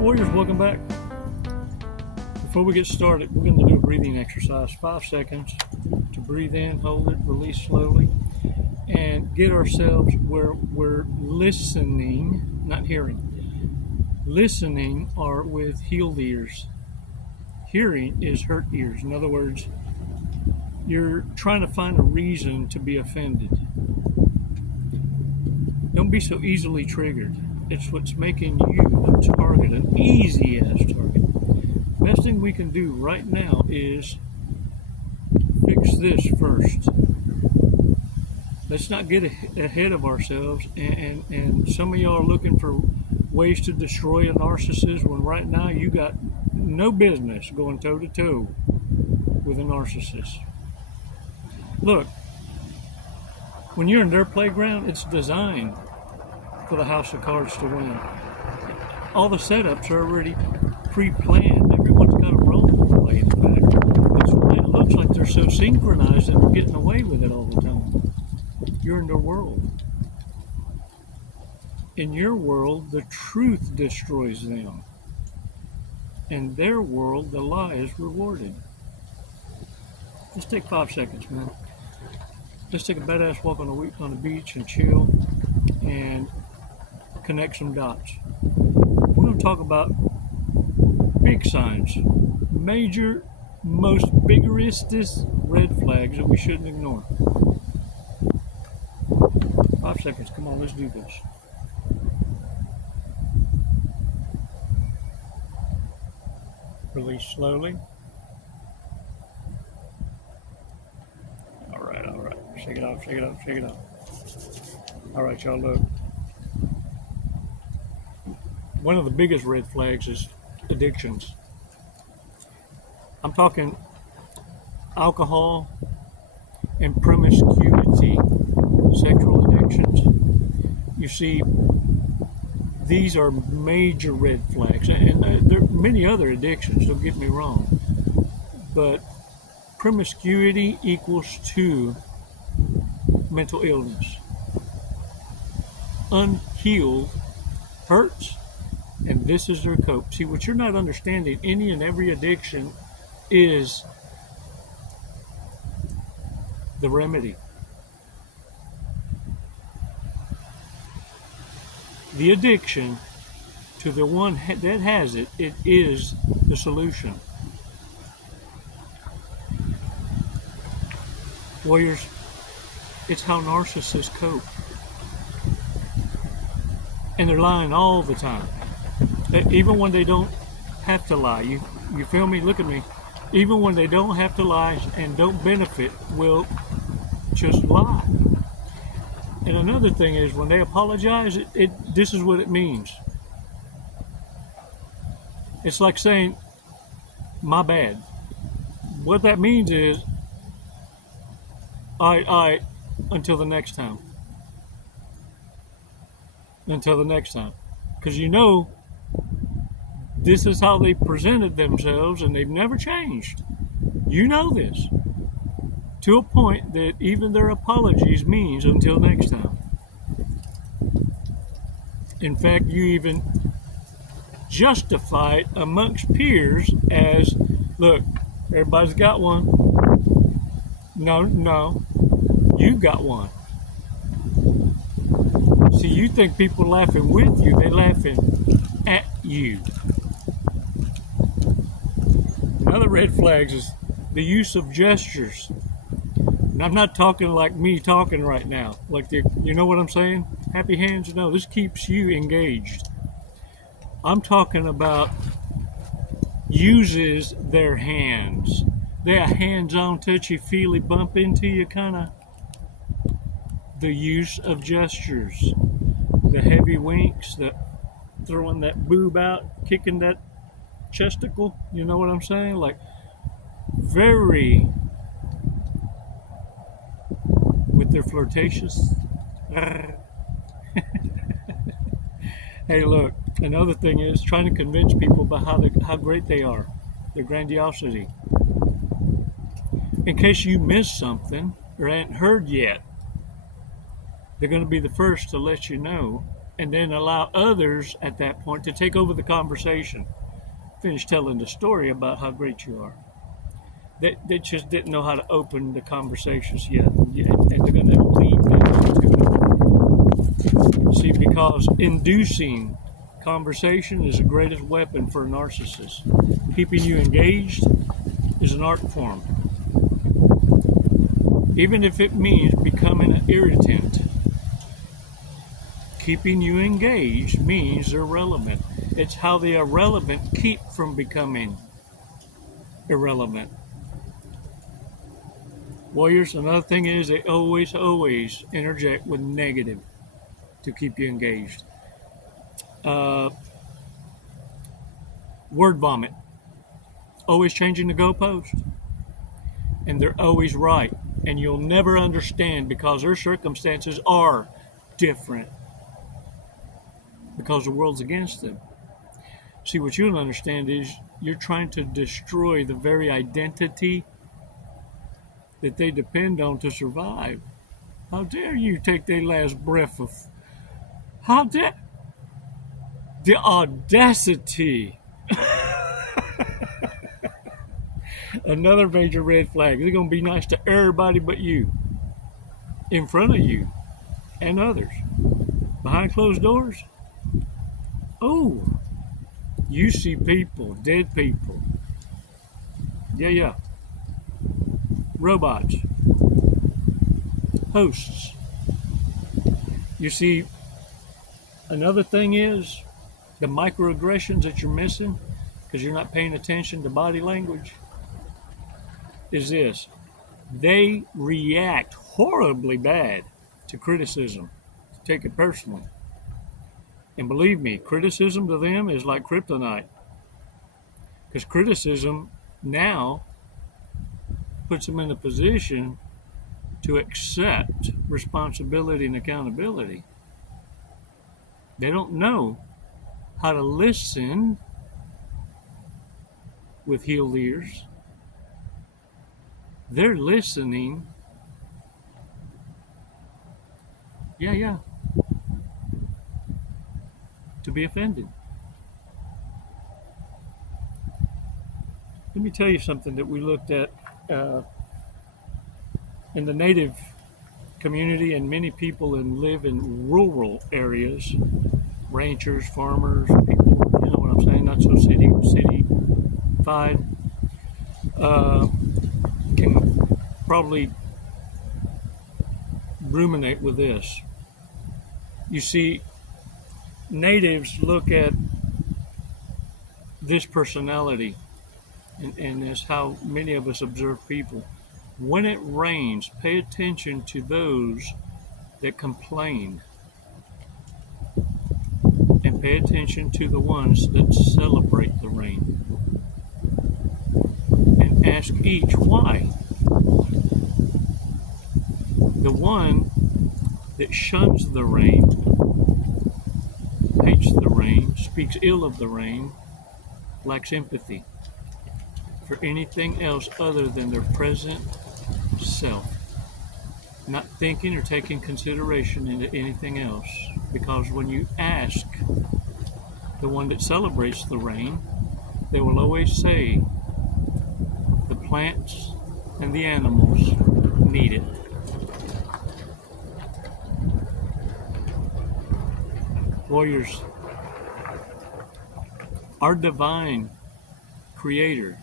Warriors, welcome back. Before we get started, we're going to do a breathing exercise. 5 seconds to breathe in, hold it, release slowly, and get ourselves where we're listening, not hearing. Listening are with healed ears. Hearing is hurt ears. In other words, you're trying to find a reason to be offended. Don't be so easily triggered. It's what's making you a target, an easy ass target. Best thing we can do right now is fix this first. Let's not get ahead of ourselves. And some of y'all are looking for ways to destroy a narcissist when right now you got no business going toe to toe with a narcissist. Look, when you're in their playground, it's designed for the house of cards to win. All the setups are already pre-planned. Everyone's got a role to play, in fact. That's why it looks like they're so synchronized that they're getting away with it all the time. You're in their world. In your world, the truth destroys them. In their world, the lie is rewarded. Let's take 5 seconds, man. Let's take a badass walk on the beach and chill and connect some dots. We're going to talk about big signs, major, most vigorous red flags that we shouldn't ignore. 5 seconds. Come on, let's do this. Release slowly. All right. Shake it off, shake it off, shake it off. All right, y'all, look. One of the biggest red flags is addictions. I'm talking alcohol and promiscuity, sexual addictions. You see, these are major red flags, and there are many other addictions, don't get me wrong, but promiscuity equals to mental illness. Unhealed hurts, and this is their cope. See, what you're not understanding, any and every addiction is the remedy. The addiction to the one that has it, it is the solution. Warriors, it's how narcissists cope. And they're lying all the time. Even when they don't have to lie. You feel me? Look at me. Even when they don't have to lie and don't benefit, will just lie. And another thing is, when they apologize, this is what it means. It's like saying, my bad. What that means is, I, until the next time. Until the next time. Because you know, this is how they presented themselves, and they've never changed. You know this. To a point that even their apologies means until next time. In fact, you even justify it amongst peers as, look, everybody's got one. No, you've got one. See, you think people are laughing with you, they're laughing at you. Another red flag is the use of gestures. And I'm not talking like me talking right now. Like, you know what I'm saying? Happy hands? No, this keeps you engaged. I'm talking about uses their hands. They're hands-on, touchy-feely, bump into you kind of. The use of gestures. The heavy winks, the throwing that boob out, kicking that chesticle. You know what I'm saying? Like, very with their flirtatious. Hey, look, another thing is trying to convince people about how great they are, their grandiosity. In case you missed something or ain't heard yet, they're going to be the first to let you know and then allow others at that point to take over the conversation. Finish telling the story about how great you are. They just didn't know how to open the conversations yet, and they're going to lead them into it. See, because inducing conversation is the greatest weapon for a narcissist. Keeping you engaged is an art form. Even if it means becoming an irritant, keeping you engaged means they're relevant. It's how the irrelevant keep from becoming irrelevant. Warriors, another thing is they always interject with negative to keep you engaged. Word vomit. Always changing the goalpost. And they're always right. And you'll never understand because their circumstances are different. Because the world's against them. See, what you don't understand is you're trying to destroy the very identity that they depend on to survive. How dare you take their last breath of... How dare... The audacity. Another major red flag. They're going to be nice to everybody but you. In front of you. And others. Behind closed doors. Oh. You see people. Dead people. Yeah. Robots. Hosts. You see, another thing is the microaggressions that you're missing because you're not paying attention to body language is this. They react horribly bad to criticism. Take it personally. And believe me, criticism to them is like kryptonite. Because criticism now puts them in a position to accept responsibility and accountability. They don't know how to listen with healed ears. They're listening. Yeah. To be offended. Let me tell you something that we looked at in the native community, and many people live in rural areas, ranchers, farmers, people, you know what I'm saying, not so city-fied, can probably ruminate with this. You see, natives look at this personality, and that's how many of us observe people. When it rains, pay attention to those that complain, and pay attention to the ones that celebrate the rain, and ask each why. The one that shuns the rain, hates the rain, speaks ill of the rain, lacks empathy for anything else other than their present self, not thinking or taking consideration into anything else. Because when you ask the one that celebrates the rain, they will always say the plants and the animals need it. Warriors, our divine Creator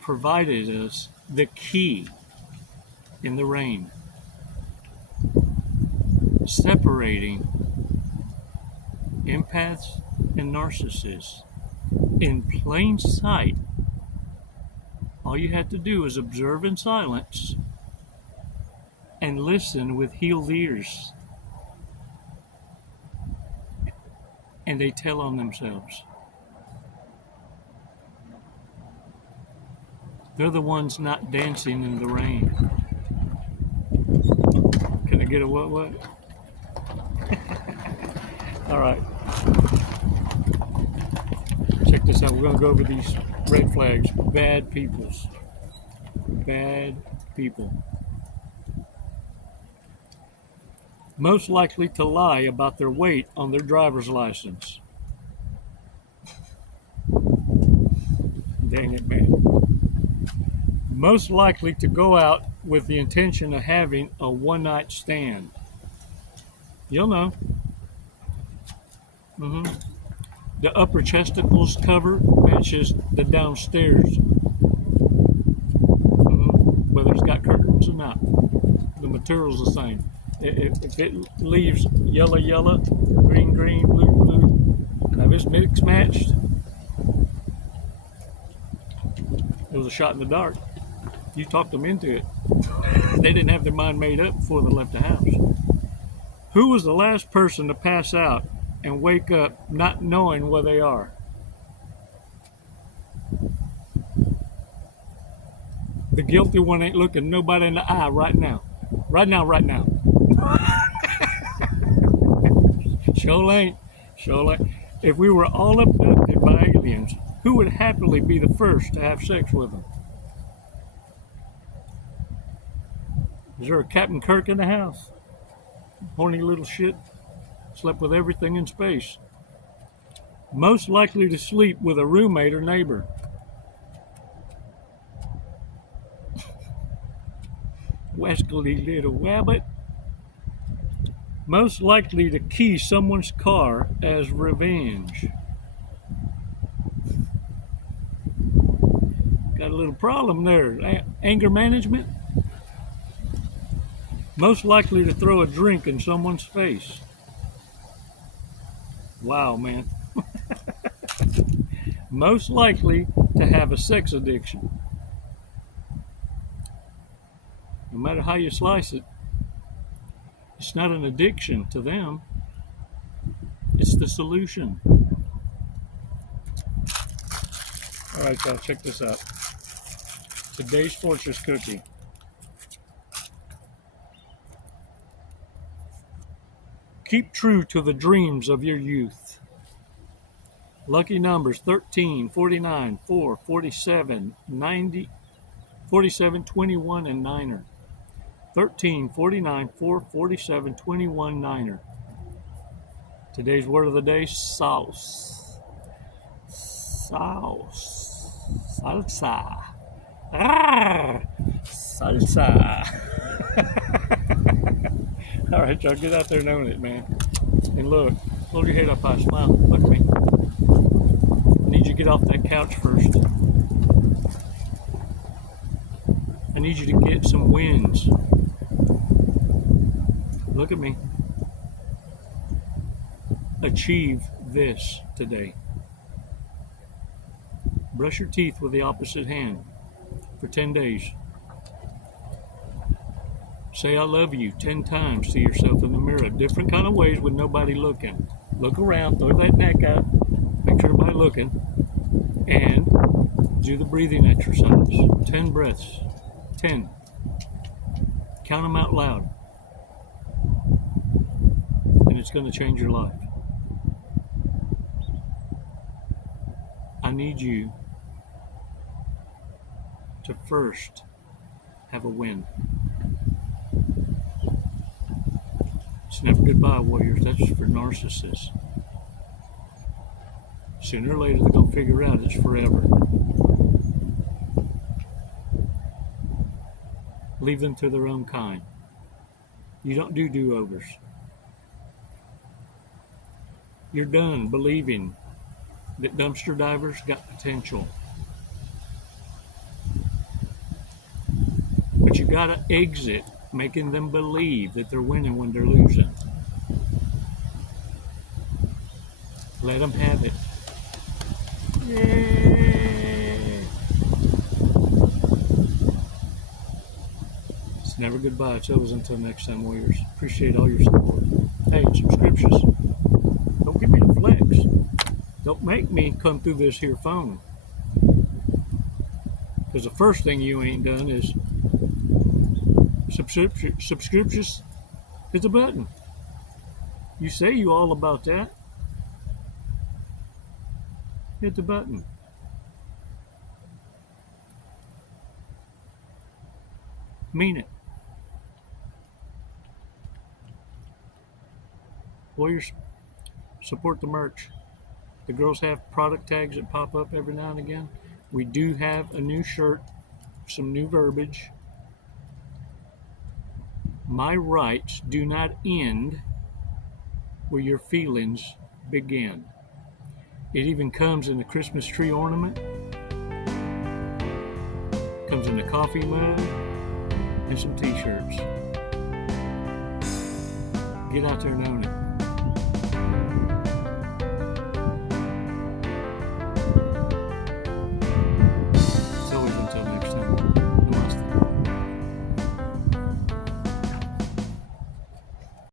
provided us the key in the rain, separating empaths and narcissists in plain sight. All you have to do is observe in silence and listen with healed ears. And they tell on themselves. They're the ones not dancing in the rain. Can I get a what? All right. Check this out. We're going to go over these red flags. Bad peoples. Bad people. Most likely to lie about their weight on their driver's license. Dang it, man. Most likely to go out with the intention of having a one-night stand. You'll know. The upper chesticles cover matches the downstairs, whether it's got curtains or not. The material's the same. If it leaves yellow, yellow, green, green, blue, blue, now if it's mix matched, it was a shot in the dark. You talked them into it. They didn't have their mind made up before they left the house. Who was the last person to pass out and wake up not knowing where they are? The guilty one ain't looking nobody in the eye right now. Right now, right now. Sure ain't. Sure ain't. If we were all abducted by aliens, who would happily be the first to have sex with them? Is there a Captain Kirk in the house? Horny little shit. Slept with everything in space. Most likely to sleep with a roommate or neighbor. Wascally little wabbit. Most likely to key someone's car as revenge. Got a little problem there. Anger management? Most likely to throw a drink in someone's face. Wow, man. Most likely to have a sex addiction. No matter how you slice it, it's not an addiction to them. It's the solution. All right, y'all, check this out. Today's fortress cookie. Keep true to the dreams of your youth. Lucky numbers 13, 49, 4, 47, 90, 47, 21, and 9er. 13, 49, 4, 47, 21, 9er. Today's word of the day, sauce. Sauce. Salsa. Salsa. All right, y'all, get out there and own it, man. And look, hold your head up high, smile. Look at me. I need you to get off that couch first. I need you to get some wins. Look at me. Achieve this today. Brush your teeth with the opposite hand for 10 days. Say I love you 10 times to yourself in the mirror. Different kind of ways with nobody looking. Look around, throw that neck out, make sure nobody's looking, and do the breathing exercise. 10 breaths. 10. Count them out loud. And it's going to change your life. I need you to first have a win. It's never goodbye, warriors. That's for narcissists. Sooner or later, they're going to figure out it's forever. Leave them to their own kind. You don't do do-overs. You're done believing that dumpster divers got potential. But you got to exit making them believe that they're winning when they're losing. Let them have it. Yay! It's never goodbye. It's always until next time, warriors. Appreciate all your support. Hey, subscriptions. Don't give me the flex. Don't make me come through this here phone. Because the first thing you ain't done is subscriptions. Hit the button. You say you all about that. Hit the button. Mean it. Warriors, support the merch. The girls have product tags that pop up every now and again. We do have a new shirt, some new verbiage. My rights do not end where your feelings begin. It even comes in a Christmas tree ornament, comes in a coffee mug, and some t-shirts. Get out there and own it.